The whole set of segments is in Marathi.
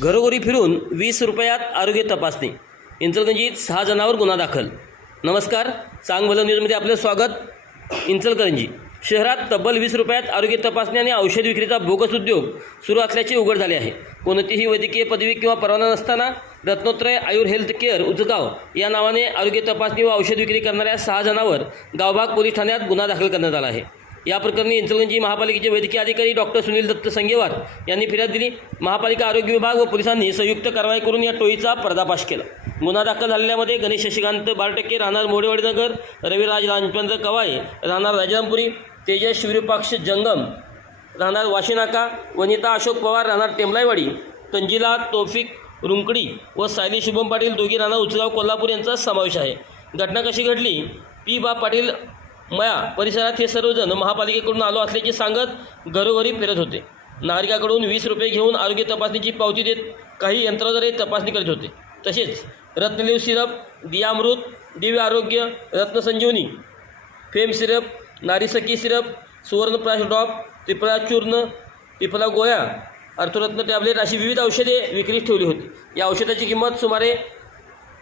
घरोघरी फिरून वीस रुपयात आरोग्य तपासणी. इंचलकरंजीत सहा जणांवर गुन्हा दाखल. नमस्कार चांगलं न्यूजमध्ये आपलं स्वागत. इंचलकरंजी शहरात तब्बल वीस रुपयात आरोग्य तपासणी आणि औषध विक्रीचा बोगस उद्योग सुरू असल्याचे उघड झाले आहे. कोणतीही वैद्यकीय पदवी किंवा परवाना नसताना रत्नोत्रय आयुर हेल्थ केअर उजगाव या नावाने आरोग्य तपासणी व औषध विक्री करणाऱ्या सहा जणांवर गावभाग पोलीस ठाण्यात गुन्हा दाखल करण्यात आला आहे. या प्रकरणी इंचलगंजी महापालिकेचे वैद्यकीय अधिकारी डॉक्टर सुनील दत्त संगेवार यांनी फिर्याद दिली. महापालिका आरोग्य विभाग व पोलिसांनी संयुक्त कारवाई करून या टोळीचा पर्दाफाश केला. गुन्हा दाखल झालेल्यामध्ये गणेश शशिकांत बारटक्के राहणार मोडेवाडीनगर रविराज रामचंद्र कवाळे राहणार राजारामपुरी तेजस विरूपाक्ष जंगम राहणार वाशीनाका वनिता अशोक पवार राहणार टेमलाईवाडी तंजिला तोफिक रुंकडी व सायली शुभम पाटील दोघी राहणार उचगाव कोल्हापूर यांचा समावेश आहे. घटना कशी घडली? पी. बा. पाटील मया परिसरात हे सर्वजण महापालिकेकडून आलो असल्याचे सांगत घरोघरी फिरत होते. नागरिकाकडून वीस रुपये घेऊन आरोग्य तपासणीची पावती देत काही यंत्राद्वारे तपासणी करीत होते. तसेच रत्नलीव सिरप दियामृत दिव्य आरोग्य रत्नसंजीवनी फेम सिरप नारीसखी सिरप सुवर्णप्राश ड्रॉप त्रिफळा चूर्ण पिपला गोळ्या अर्थरत्न टॅबलेट अशी विविध औषधे विक्रीस ठेवली होती. या औषधाची किंमत सुमारे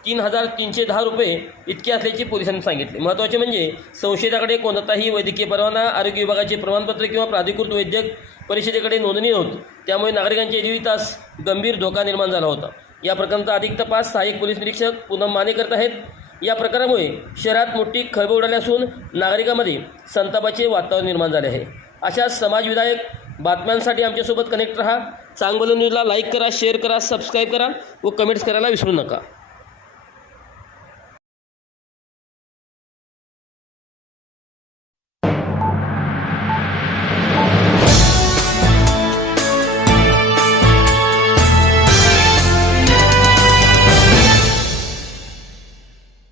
तीन हजार तीनशे दहा रुपये इतके असल्याचे पोलिसांनी सांगितले. महत्त्वाचे म्हणजे संशयिताकडे कोणताही वैद्यकीय परवाना आरोग्य विभागाचे प्रमाणपत्र किंवा प्राधिकृत वैद्यक परिषदेकडे नोंदणी नव्हती त्यामुळे नागरिकांच्या जीवितास गंभीर धोका निर्माण झाला होता. या प्रकरणाचा अधिक तपास सहाय्यक पोलीस निरीक्षक पूनम माने करत आहेत. या प्रकारामुळे शहरात मोठी खळबळ उडाली असून नागरिकांमध्ये संतापाचे वातावरण निर्माण झाले आहे. अशा समाजविधायक बातम्यांसाठी आमच्यासोबत कनेक्ट राहा. चांगलं न्यूजला लाईक करा शेअर करा सबस्क्राईब करा व कमेंट्स करायला विसरू नका.